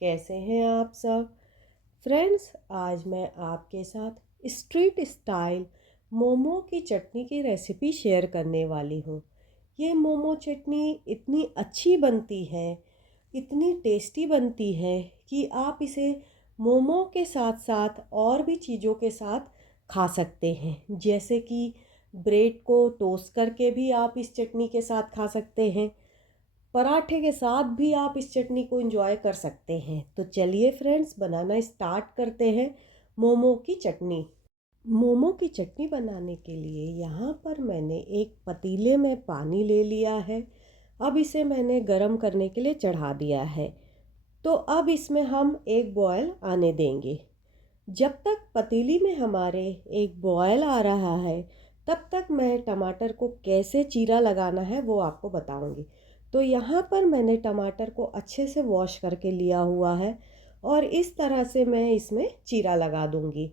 कैसे हैं आप सब फ्रेंड्स। आज मैं आपके साथ स्ट्रीट स्टाइल मोमो की चटनी की रेसिपी शेयर करने वाली हूँ। ये मोमो चटनी इतनी अच्छी बनती है, इतनी टेस्टी बनती है कि आप इसे मोमो के साथ साथ और भी चीज़ों के साथ खा सकते हैं। जैसे कि ब्रेड को टोस्ट करके भी आप इस चटनी के साथ खा सकते हैं, पराठे के साथ भी आप इस चटनी को एंजॉय कर सकते हैं। तो चलिए फ्रेंड्स, बनाना स्टार्ट करते हैं मोमो की चटनी। मोमो की चटनी बनाने के लिए यहाँ पर मैंने एक पतीले में पानी ले लिया है। अब इसे मैंने गरम करने के लिए चढ़ा दिया है। तो अब इसमें हम एक बॉयल आने देंगे। जब तक पतीली में हमारे एक बॉयल आ रहा है, तब तक मैं टमाटर को कैसे चीरा लगाना है वो आपको बताऊंगी। तो यहाँ पर मैंने टमाटर को अच्छे से वॉश करके लिया हुआ है और इस तरह से मैं इसमें चीरा लगा दूंगी।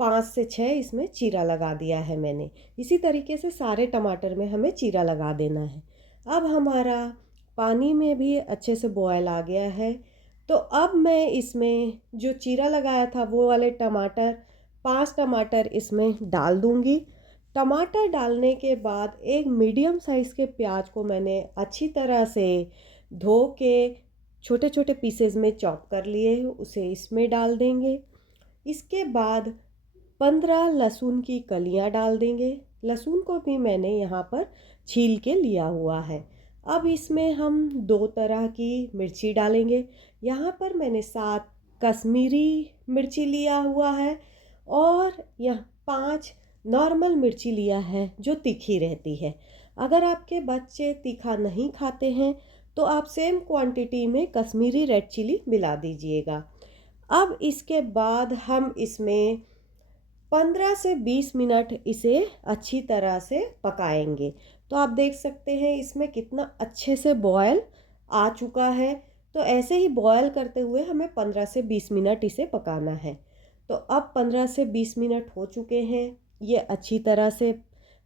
5 से 6 इसमें चीरा लगा दिया है मैंने। इसी तरीके से सारे टमाटर में हमें चीरा लगा देना है। अब हमारा पानी में भी अच्छे से बॉयल आ गया है। तो अब मैं इसमें जो चीरा लगाया था वो वाले टमाटर, 5 टमाटर इसमें डाल दूंगी। टमाटर डालने के बाद एक मीडियम साइज़ के प्याज को मैंने अच्छी तरह से धो के छोटे छोटे पीसेस में चॉप कर लिए, उसे इसमें डाल देंगे। इसके बाद 15 लहसुन की कलियां डाल देंगे। लहसुन को भी मैंने यहाँ पर छील के लिया हुआ है। अब इसमें हम 2 तरह की मिर्ची डालेंगे। यहाँ पर मैंने 7 कश्मीरी मिर्ची लिया हुआ है और यह 5 नॉर्मल मिर्ची लिया है जो तीखी रहती है। अगर आपके बच्चे तीखा नहीं खाते हैं तो आप सेम क्वांटिटी में कश्मीरी रेड चिली मिला दीजिएगा। अब इसके बाद हम इसमें 15 से 20 मिनट इसे अच्छी तरह से पकाएंगे। तो आप देख सकते हैं इसमें कितना अच्छे से बॉयल आ चुका है। तो ऐसे ही बॉयल करते हुए हमें 15 से 20 मिनट इसे पकाना है। तो अब 15 से 20 मिनट हो चुके हैं, ये अच्छी तरह से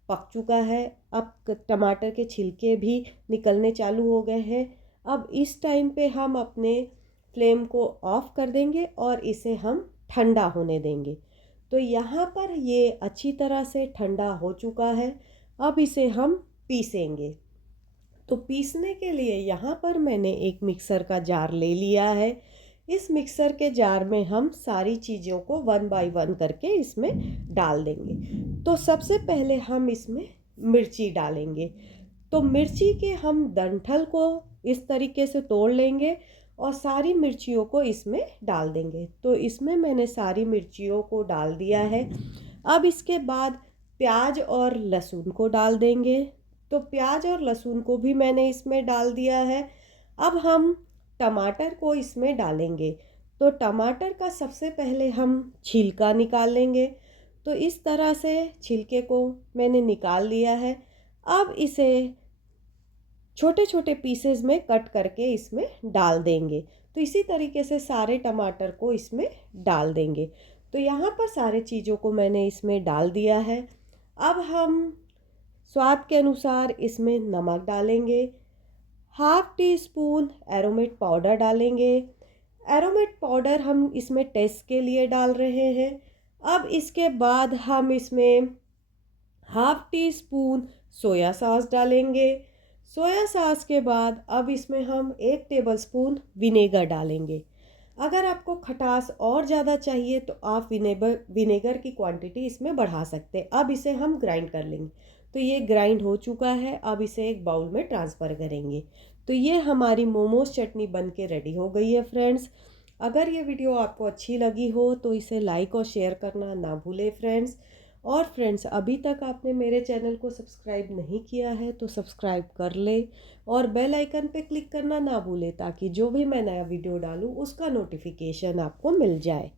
पक चुका है। अब टमाटर के छिलके भी निकलने चालू हो गए हैं। अब इस टाइम पे हम अपने फ्लेम को ऑफ कर देंगे और इसे हम ठंडा होने देंगे। तो यहाँ पर ये अच्छी तरह से ठंडा हो चुका है। अब इसे हम पीसेंगे। तो पीसने के लिए यहाँ पर मैंने एक मिक्सर का जार ले लिया है। इस मिक्सर के जार में हम सारी चीज़ों को 1 बाय 1 करके इसमें डाल देंगे। तो सबसे पहले हम इसमें मिर्ची डालेंगे। तो मिर्ची के हम डंठल को इस तरीके से तोड़ लेंगे और सारी मिर्चियों को इसमें डाल देंगे। तो इसमें मैंने सारी मिर्चियों को डाल दिया है। अब इसके बाद प्याज और लहसुन को डाल देंगे। तो प्याज और लहसुन को भी मैंने इसमें डाल दिया है। अब हम टमाटर को इसमें डालेंगे। तो टमाटर का सबसे पहले हम छिलका निकाल लेंगे। तो इस तरह से छिलके को मैंने निकाल लिया है। अब इसे छोटे छोटे पीसेस में कट करके इसमें डाल देंगे। तो इसी तरीके से सारे टमाटर को इसमें डाल देंगे। तो यहाँ पर सारे चीज़ों को मैंने इसमें डाल दिया है। अब हम स्वाद के अनुसार इसमें नमक डालेंगे। हाफ टी स्पून एरोमेट पाउडर डालेंगे। एरोमेट पाउडर हम इसमें टेस्ट के लिए डाल रहे हैं। अब इसके बाद हम इसमें half teaspoon soya sauce डालेंगे। सोया सॉस के बाद अब इसमें हम 1 टेबलस्पून विनेगर डालेंगे। अगर आपको खटास और ज़्यादा चाहिए तो आप विनेगर की क्वांटिटी इसमें बढ़ा सकते हैं। अब इसे हम ग्राइंड कर लेंगे। तो ये ग्राइंड हो चुका है। अब इसे एक बाउल में ट्रांसफ़र करेंगे। तो ये हमारी मोमोज चटनी बन के रेडी हो गई है फ्रेंड्स। अगर ये वीडियो आपको अच्छी लगी हो तो इसे लाइक और शेयर करना ना भूलें फ्रेंड्स। और फ्रेंड्स, अभी तक आपने मेरे चैनल को सब्सक्राइब नहीं किया है तो सब्सक्राइब कर ले और बेल आइकन पे क्लिक करना ना भूलें ताकि जो भी मैं नया वीडियो डालूँ उसका नोटिफिकेशन आपको मिल जाए।